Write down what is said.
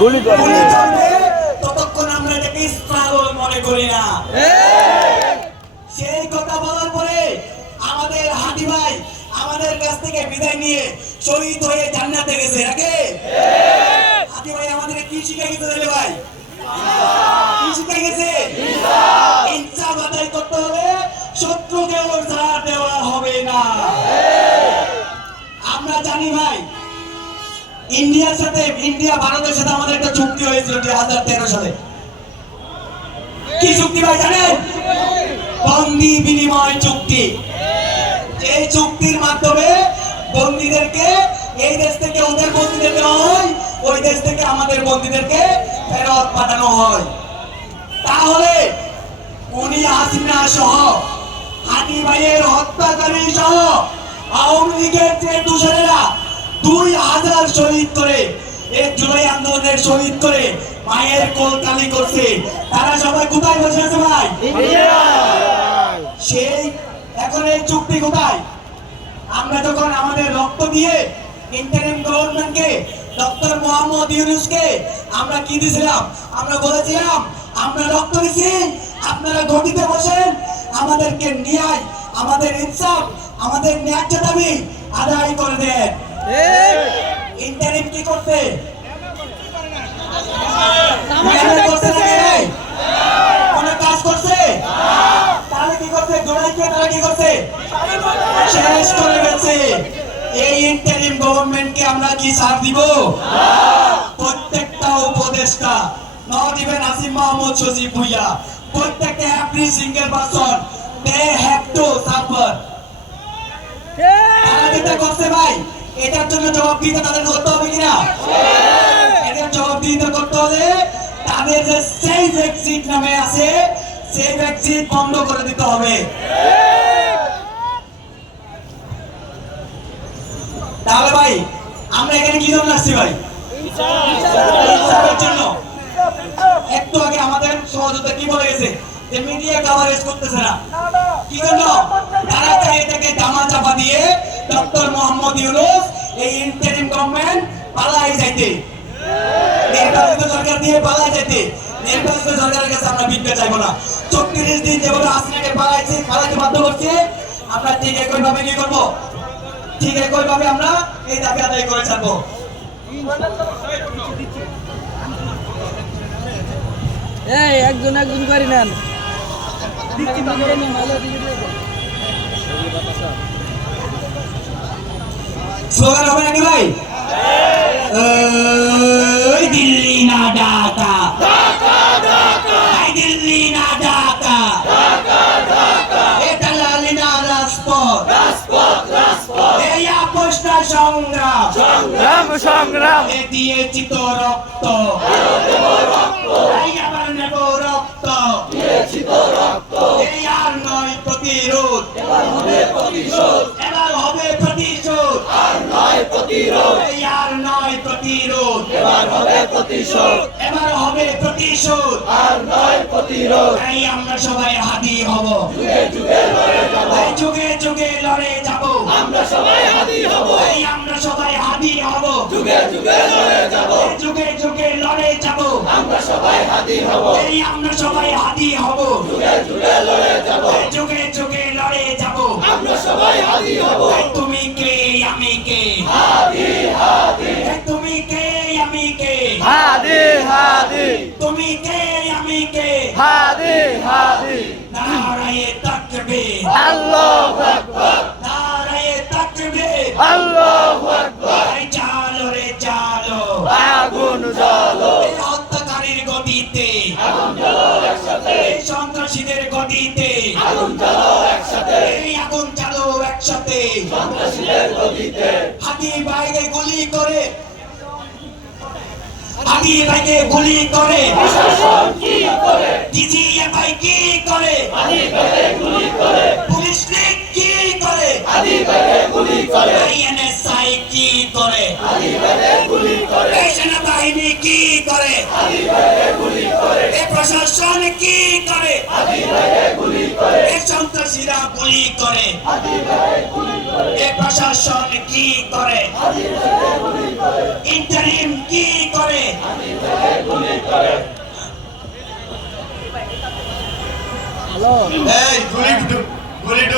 গুলি চলবে ততক্ষণ আমরা এটাকে স্ট্রাগল মনে করি না। সেই কথা বলার পরে আমাদের হাদি ভাই আমাদের কাছ থেকে বিদায় নিয়ে শহীদ হয়ে জান্নাতে গেছে নাকি? হাদি ভাই আমাদের কি শিখে গেছে রে ভাই? কি শিখে গেছে? ইনসাফ আদায় করতে হবে, শত্রুকে ছাড় দেওয়া হবে না। আমরা জানি ভাই ইন্ডিয়া ভারতের সাথে আমাদের একটা চুক্তি হয়েছিল 2013 সালে। কি চুক্তি ভাই জানেন? বন্দি বিনিময় চুক্তি। এই চুক্তির মাধ্যমে বন্দীদেরকে এই দেশ থেকে ওদের বন্দীদের দেওয়া হয়, ওই দেশ থেকে আমাদের বন্দীদেরকে ফেরত পাঠানো হয়। তাহলে উনি হাসিনা সহ হাদি ভাইয়ের হত্যাকারী সহ আওয়ামী লীগের যে দোষরেরা 2000 শহীদ করে এই জুলাই আন্দোলনের শহীদ করে মায়ের কোল খালি করছে, তারা সবাই কোথায় বসে আছে ভাই? সেই এখন এই চুক্তি কোথায়? আমরা যখন আমাদের রক্ত দিয়ে ইন্টারিম গভর্নমেন্টকে ডক্টর মোহাম্মদ ইউনূসকে আমরা কি দিয়েছিলাম? আমরা বলেছিলাম আমরা রক্ত দিছি, আপনারা গদিতে বসেন, আমাদেরকে ন্যায়, আমাদের ইনসাফ, আমাদের ন্যায্য দাবি আদায় করে দেন। ইন্টারিম কি করতে? কোন কাজ করছে? তাহলে কি করছে? জোড়াইকে তারা কি করছে? শেষ করে গেছে। এই ইন্টারিম গভর্নমেন্টকে আমরা কি ছাড় দিব? প্রত্যেকটা উপদেষ্টা, নট ইভেন আসিফ মাহমুদ সজীব ভুইয়া, প্রত্যেকটা every single person they have to suffer. তারা যেটা করছে ভাই, এটার জন্য জবাবদিহিতা তাদের করতে হবে কিনা? এটার জবাবদিহিতা করতে হলে তাদের যে সেফ এক্সিট নামে আছে, সেফ এক্সিট বন্ধ করে দিতে হবে। তাহলে ভাই আমরা এখানে কি জন্য আসছি ভাই? ইনসাফের জন্য। একটু আগে আমাদের সহযোগিতা কি বলে গেছে যে মিডিয়া কভারেজ করতেছে না, কি জন্য? তারা চাই এটাকে দামা চাপা দিয়ে ডক্টর মোহাম্মদ ইউনূস এই ইন্টারিম গভর্নমেন্ট পালাই যাইতে, নির্বাচিত সরকার দিয়ে পালাই যাইতে। নির্বাচিত সরকারের কাছে আমরা ভিক্ষা চাইবো না। 34 দিন যেভাবে হাসিনাকে পালাইতে বাধ্য করছে, আমরা ঠিক একই ভাবে কি করবো? ঠিক একই ভাবে আমরা এই দাবি আদায় করে ছাড়বো। একজন একজন করে নেন। স্লোগান হবে নাকি ভাই? দিল্লি না ঢাকা, দিল্লি না ঢাকা, এটা লালি না রাজপথ, এই আপোষটা সংগ্রাম, এ দিয়েছি তো রক্ত, এই আবার নেব রক্ত, এই আর নয় প্রতিরোধ, এবার হবে প্রতিশোধ, এই আর নয় প্রতিরোধ, এবার হবে প্রতিশোধ। এই আমরা সবাই হাদি হব, এই যুগে যুগে লড়ে যাব, আমরা সবাই হাদি হব, এই আমরা সবাই হাদি হব, যুগে যুগে লড়ে যাব, যুগে যুগে লড়ে যাব, আমরা সবাই হাদি হব, এই আমরা সবাই হাদি হব, যুগে যুগে লড়ে যাব, যুগে যুগে লড়ে যাব, আমরা সবাই হাদি হব। তুমি কে আমি কে? হাদি হাদি। তুমি কে আমি কে? হাদি হাদি। তুমি কে আমি কে? হাদি হাদি। নারায়ে তাকবীর, আল্লাহু আকবার, নারায়ে তাকবীর, আল্লাহু আকবার। জালো রে জালো, আগুন জ্বালো, এই হত্যাকারীর গদিতে আগুন জ্বালো একসাথে, এই সন্ত্রাসীদের গদিতে আগুন জ্বালো একসাথে, এই আগুন জ্বালো একসাথে। সন্ত্রাসীদের গদিতে হাদি ভাইকে গুলি করে, হাদি ভাইকে গুলি করে, প্রশাসন কি করে? ডিজিএফআই কি করে? হাদি ভাইকে গুলি করে, পুলিশ লীগ কি করে? হাদি ভাইকে গুলি করে, আইএনএসআই কি করে? হাদি ভাইকে গুলি করে, এই সেনাবাহিনী কি করে? হাদি ভাইকে গুলি করে, এই প্রশাসন কি করে? হাদি ভাইকে গুলি করে, এই সন্ত্রাসীরা গুলি করে, হাদি ভাইকে গুলি করে, এই প্রশাসন কি করে? হাদি ভাইকে গুলি করে, ইন্টারিম কি করে? হাদি ভাইকে গুলি করে হ্যালো এই গুলি